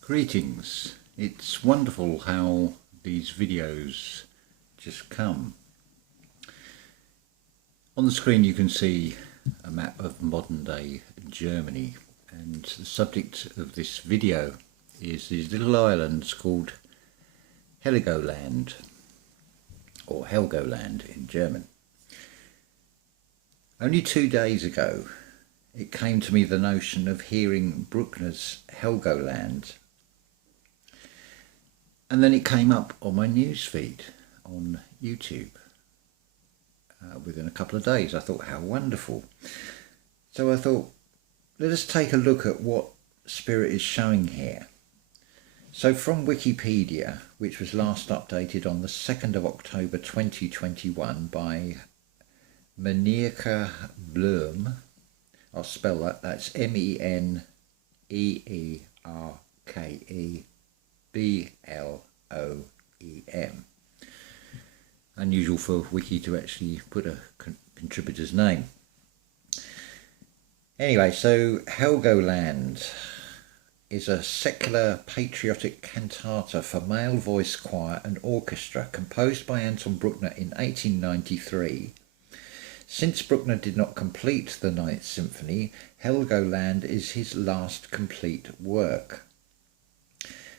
Greetings. It's wonderful how these videos just come. On the screen you can see a map of modern day Germany, and the subject of this video is these little islands called Heligoland, or Helgoland in German. Only 2 days ago it came to me the notion of hearing Bruckner's Helgoland, and then it came up on my newsfeed on YouTube within a couple of days. I thought, how wonderful. So I thought, let us take a look at what Spirit is showing here. So from Wikipedia, which was last updated on the 2nd of October 2021 by Menierke Bloem, I'll spell that, that's MENEERKEBLOEM. Unusual for Wiki to actually put a contributor's name. Anyway, so Helgoland is a secular patriotic cantata for male voice choir and orchestra composed by Anton Bruckner in 1893. Since Bruckner did not complete the Ninth Symphony, Helgoland is his last complete work.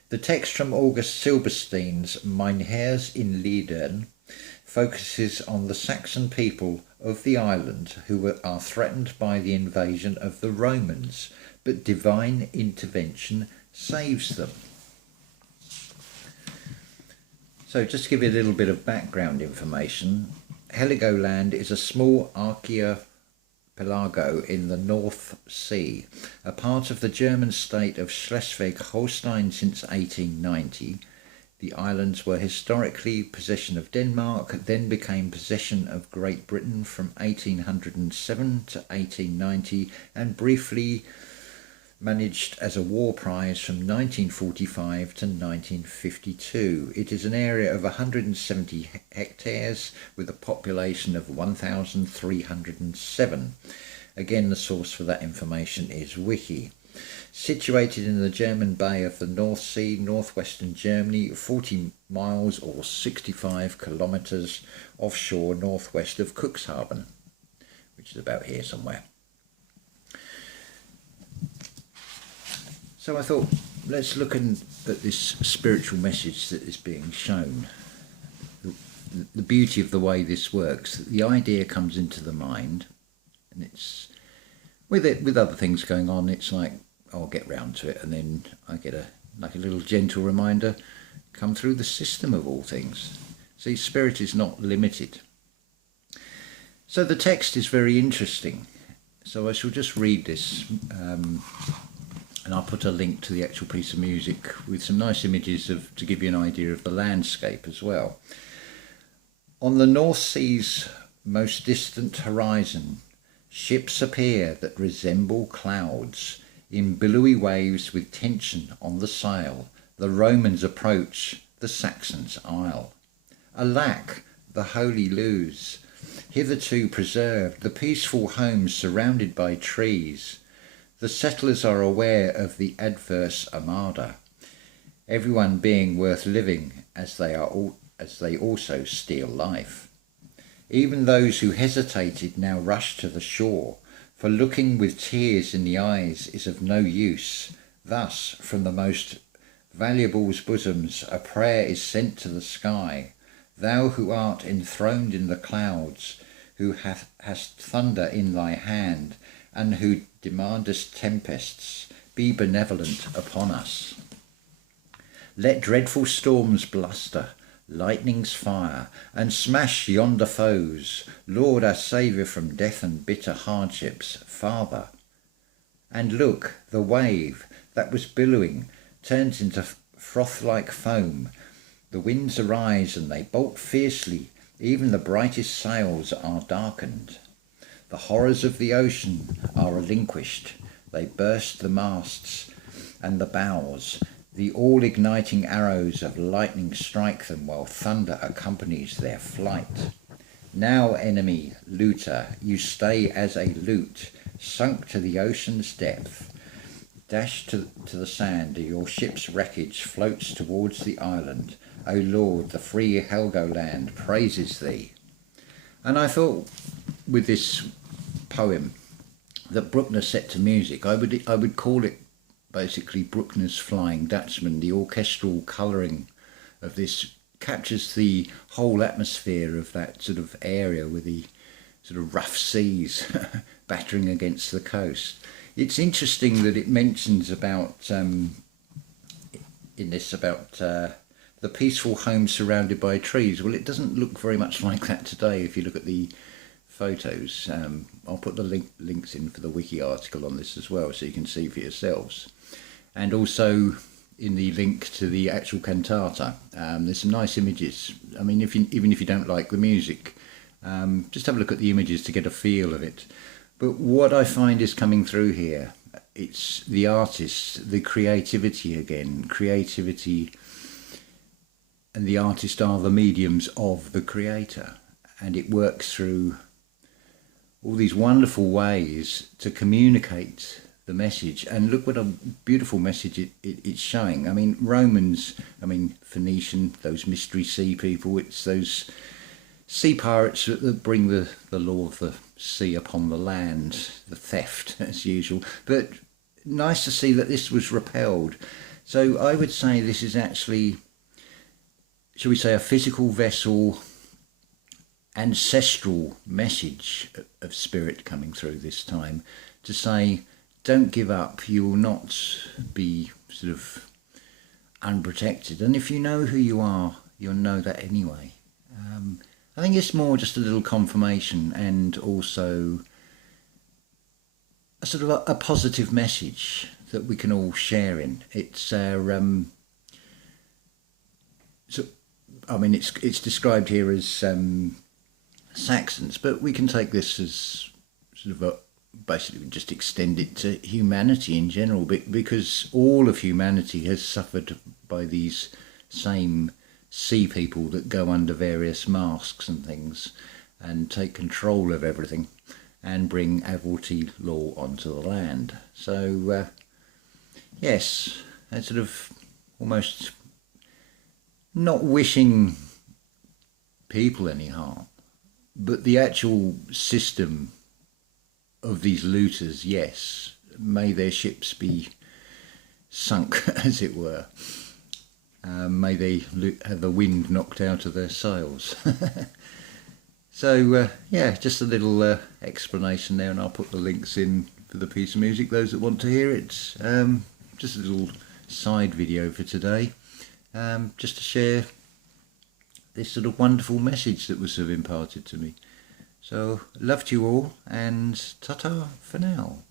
The text from August Silberstein's Mein Herz in Liedern focuses on the Saxon people of the island who are threatened by the invasion of the Romans, but divine intervention saves them. So just to give you a little bit of background information, Heligoland is a small archipelago in the North Sea, a part of the German state of Schleswig-Holstein since 1890. The islands were historically possession of Denmark, then became possession of Great Britain from 1807 to 1890, and briefly managed as a war prize from 1945 to 1952. It is an area of 170 hectares with a population of 1,307. Again, the source for that information is Wiki. Situated in the German Bay of the North Sea, northwestern Germany, 40 miles or 65 kilometres offshore northwest of Cuxhaven, which is about here somewhere. So I thought, let's look at this spiritual message that is being shown. The beauty of the way this works, the idea comes into the mind, and it's with other things going on, it's like, I'll get round to it, and then I get a little gentle reminder come through the system of all things. See, spirit is not limited. So the text is very interesting. So I shall just read this, and I'll put a link to the actual piece of music with some nice images to give you an idea of the landscape as well. On the North Sea's most distant horizon, ships appear that resemble clouds. In billowy waves with tension on the sail, the Romans approach the Saxons' isle. Alack, the holy lose, hitherto preserved, the peaceful homes surrounded by trees. The settlers are aware of the adverse armada, everyone being worth living as they also steal life. Even those who hesitated now rush to the shore, for looking with tears in the eyes is of no use. Thus, from the most valuable's bosoms, a prayer is sent to the sky. Thou who art enthroned in the clouds, who hast thunder in thy hand, and who demandest tempests, be benevolent upon us. Let dreadful storms bluster, lightnings fire, and smash yonder foes. Lord, our Saviour from death and bitter hardships, Father. And look, the wave that was billowing turns into froth-like foam. The winds arise and they bolt fiercely, even the brightest sails are darkened. The horrors of the ocean are relinquished. They burst the masts and the bows. The all-igniting arrows of lightning strike them while thunder accompanies their flight. Now, enemy, looter, you stay as a lute, sunk to the ocean's depth. Dash to the sand, your ship's wreckage floats towards the island. O Lord, the free Helgoland praises thee. And I thought with this poem that Bruckner set to music, I would call it basically Bruckner's Flying Dutchman. The orchestral colouring of this captures the whole atmosphere of that sort of area with the sort of rough seas battering against the coast. It's interesting that it mentions about in this about the peaceful home surrounded by trees. Well, it doesn't look very much like that today if you look at the photos. I'll put the links in for the wiki article on this as well, so you can see for yourselves. And also in the link to the actual cantata, there's some nice images. I mean, even if you don't like the music, just have a look at the images to get a feel of it. But what I find is coming through here, it's the artist, the creativity again. Creativity and the artist are the mediums of the creator, and it works through all these wonderful ways to communicate the message. And look what a beautiful message it's showing. I mean, Romans, I mean, Phoenician, those mystery sea people, it's those sea pirates that bring the law of the sea upon the land, the theft as usual. But nice to see that this was repelled. So I would say this is actually, shall we say, a physical vessel, ancestral message of spirit coming through this time to say, don't give up, you will not be sort of unprotected. And if you know who you are, you'll know that anyway. I think it's more just a little confirmation and also a sort of a positive message that we can all share in. It's our, so, I mean, it's described here as Saxons, but we can take this as sort of basically just extend it to humanity in general, because all of humanity has suffered by these same sea people that go under various masks and things and take control of everything and bring admiralty law onto the land. So yes, that's sort of almost not wishing people any harm, but the actual system of these looters, yes, may their ships be sunk, as it were. May they have the wind knocked out of their sails. So, yeah, just a little explanation there, and I'll put the links in for the piece of music, those that want to hear it. Just a little side video for today, just to share this sort of wonderful message that was sort of imparted to me. So, love to you all, and ta-ta for now.